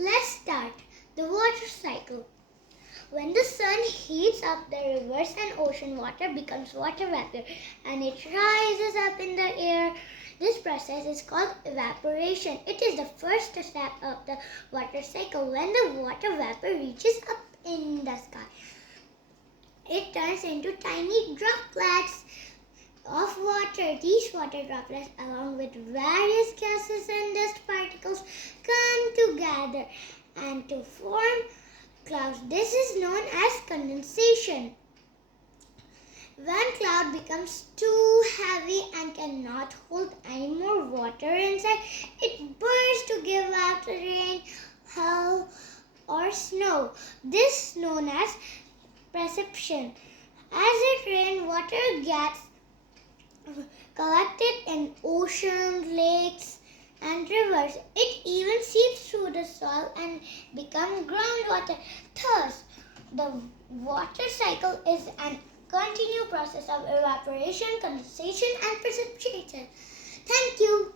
Let's start the water cycle. When the sun heats up the rivers and ocean, water becomes water vapor and it rises up in the air. This process is called evaporation. It is the first step of the water cycle. When the water vapor reaches up in the sky, it turns into tiny droplets of water. These water droplets, along with various gases and dust particles, come together and to form clouds. This is known as condensation. When cloud becomes too heavy and cannot hold any more water inside, it bursts to give out rain, hail, or snow. This is known as precipitation. As it rains, water gets collected in oceans, lakes, and rivers. It even seeps through the soil and becomes groundwater. Thus, the water cycle is an continuous process of evaporation, condensation, and precipitation. Thank you.